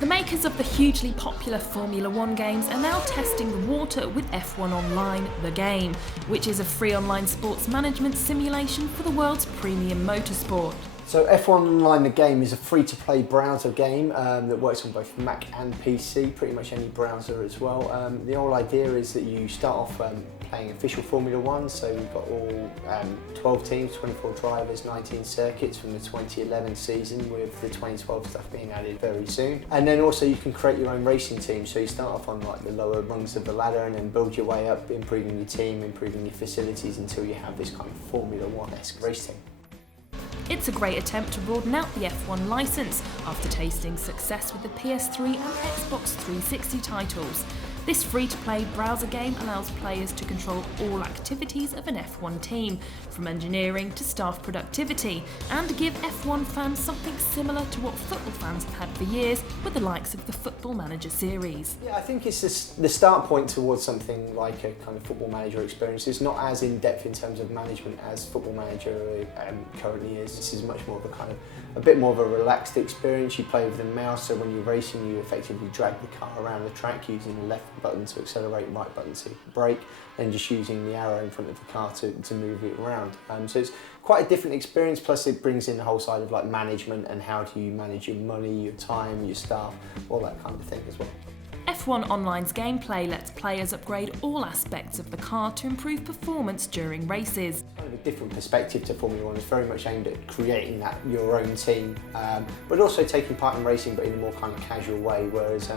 The makers of the hugely popular Formula 1 games are now testing the water with F1 Online, the game, which is a free online sports management simulation for the world's premium motorsport. So F1 Online, the game, is a free-to-play browser game that works on both Mac and PC, pretty much any browser as well. The whole idea is that you start off playing official Formula 1, so we've got all 12 teams, 24 drivers, 19 circuits from the 2011 season, with the 2012 stuff being added very soon. And then also you can create your own racing team, so you start off on like the lower rungs of the ladder and then build your way up, improving your team, improving your facilities until you have this kind of Formula 1-esque race team. It's a great attempt to broaden out the F1 licence after tasting success with the PS3 and Xbox 360 titles. This free-to-play browser game allows players to control all activities of an F1 team, from engineering to staff productivity, and give F1 fans something similar to what football fans have had for years with the likes of the Football Manager series. Yeah, I think it's the start point towards something like a kind of Football Manager experience. It's not as in-depth in terms of management as Football Manager currently is. This is much more of a bit more of a relaxed experience. You play with the mouse, so when you're racing you effectively drag the car around the track using the left button to accelerate, right button to brake, and just using the arrow in front of the car to move it around. So it's quite a different experience, plus it brings in the whole side of like management and how do you manage your money, your time, your staff, all that kind of thing as well. F1 Online's gameplay lets players upgrade all aspects of the car to improve performance during races. Kind of a different perspective to Formula 1. It's very much aimed at creating your own team, but also taking part in racing, but in a more kind of casual way, whereas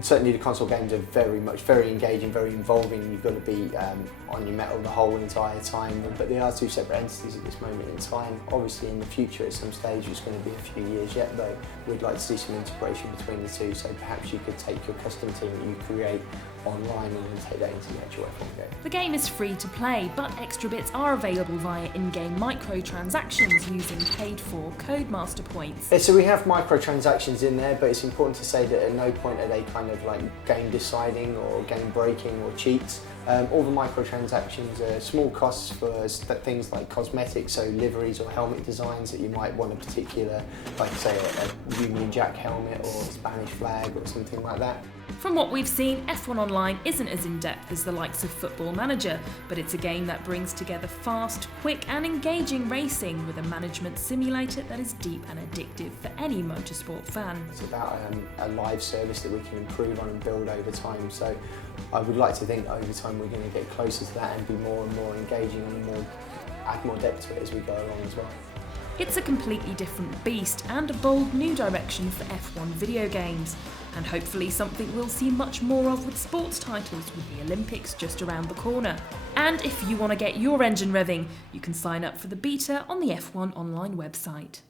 certainly the console games are very engaging, very involving. You've got to be on your mettle the whole entire time, but they are two separate entities at this moment in time. Obviously in the future at some stage, it's going to be a few years yet though, we'd like to see some integration between the two, so perhaps you could take your custom team that you create online and then take that into the actual F1 game. The game is free to play, but extra bits are available via in-game microtransactions using paid-for Codemaster points. Yeah, so we have microtransactions in there, but it's important to say that at no point are they kind of like game deciding or game breaking or cheats. All the microtransactions are small costs for things like cosmetics, so liveries or helmet designs that you might want a particular, like say a Union Jack helmet or a Spanish flag or something like that. From what we've seen, F1 Online isn't as in-depth as the likes of Football Manager, but it's a game that brings together fast, quick and engaging racing with a management simulator that is deep and addictive for any motorsport fan. It's about a live service that we can improve on and build over time, so I would like to think over time we're going to get closer to that and be more and more engaging and add more depth to it as we go along as well. It's a completely different beast and a bold new direction for F1 video games, and hopefully something we'll see much more of with sports titles with the Olympics just around the corner. And if you want to get your engine revving, you can sign up for the beta on the F1 Online website.